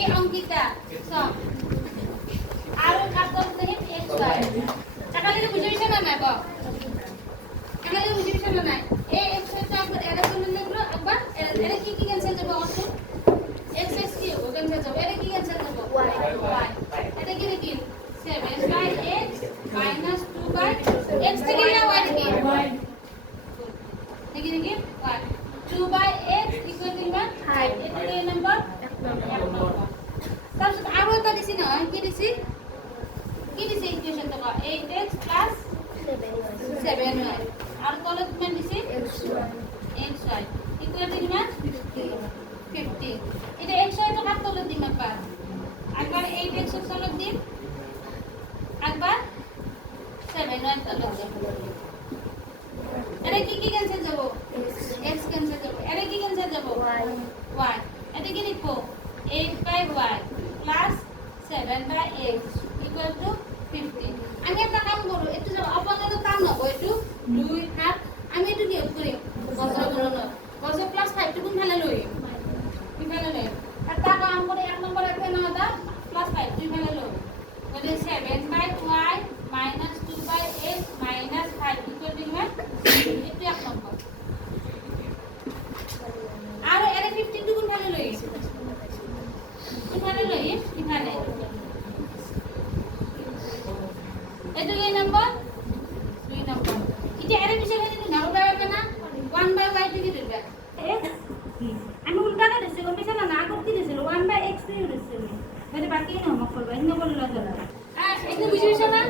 এই অঙ্কিতা সব আর কাটল দেখেন x y একালে বুঝিয়েছ না না গো একালে বুঝিয়েছ না না এই x y তো একবার এর জন্য লিখলো একবার এর কি কি ক্যান্সেল হবে অর্থ x x কি ও ক্যান্সেল হবে এর কি ক্যান্সেল হবে y y এটা কি লিখি 7 by x minus 2 by x থেকে না y থেকে দেখি দেখি y 2 by x equal to 5 এটা কি নাম্বার তারপর আরো এটা দিছি না কি দিছি ইকুয়েশন তো 8x 7y আর কত তুমি দিছি xy ইকুয়াল টু কিমান 50 এটা xy তো কাট তলে দিম একবার 8x তলে দিম একবার 7y তলে দিম এটা কি ক্যান্সেল যাব x ক্যান্সেল যাব এটা কি ক্যান্সেল যাব y এটা কি লিখবো 8 by y plus 7 by x equal to 50 আমি একটা কাম করব একটু যাব আপনাদের কাম না একটু 2 হাত আমি একটু নিয়োগ করি বজ্র গুণন বজ্র প্লাস 5 টুকুন ফেলে লই কি ফেলে লই আর তা কাম করে এক নম্বর একটা না দা প্লাস 5 তুই ফেলে লই মানে 7 by y minus 2 by x minus 5 equal to একটু এক নম্বর আর এর 15 টুকুন ফেলে লই এখানে লই এখানে এটা কি নাম্বার 2 নাম্বার এটা এর নিচে যদি নাও পাবে না 1 by y থেকে দিবে আমি উল্টা করে দিছি কমে না না করতে দিছিল 1 by x দিয়ে দিছিল মানে বাকি না হোমওয়ার্ক করবে ইন্ন বলল না হ্যাঁ এটা বুঝিস না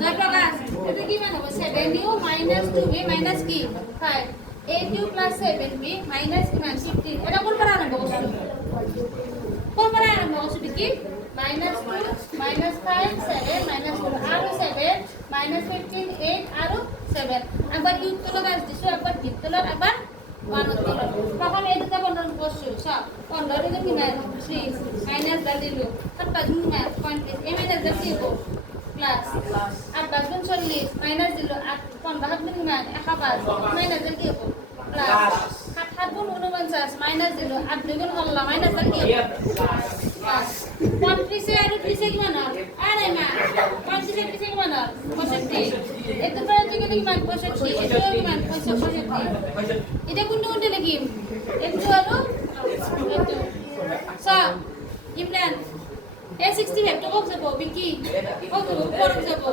জয় প্রকাশ এটা কি মানে হবে 7u minus 2b minus কি 5 8u plus 7b minus 15 এটা কোন পারা আরম্ভ করছো কোন পারা আরম্ভ করছো কি minus 2 minus 5 7 minus 4 আরো 7 minus 15 8 আরো 7 একবার ইউ তোলা গাছ দিছো একবার কি তোলা একবার 1 তোলা তখন এই দুটো বন্ধন করছো সব 15 এর কি নাই 3 মাইনাস দা দিলো তারপর তুমি পয়েন্ট এ মাইনাস দা কি গো প্লাস 8 বাদ 40 মাইনাস দিলো 8 15 হাত মিনি মান 1 মাইনাস দা কি গো প্লাস 7 গুণ 49 মাইনাস দিলো 8 দ্বিগুণ আল্লাহ মাইনাস দা কি প্লাস 35 আর 30 কি মানে আরে মা 35 আর 30 কি মানে 65 এত পরে থেকে কি মান 65 এটা কি মান 65 এটা কোন কোনটা লিখি একটু আরো একটু সব ইমরান এ 65 তো কত যাবো বিকি কত পড়ে যাবো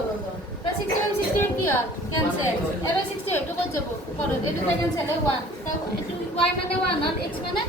তা 65 কি আর ক্যান্সেল এবার 68 তো কত যাবো পড়ে এটা ক্যান্সেল 1 তা একটু y মানে 1 আর x মানে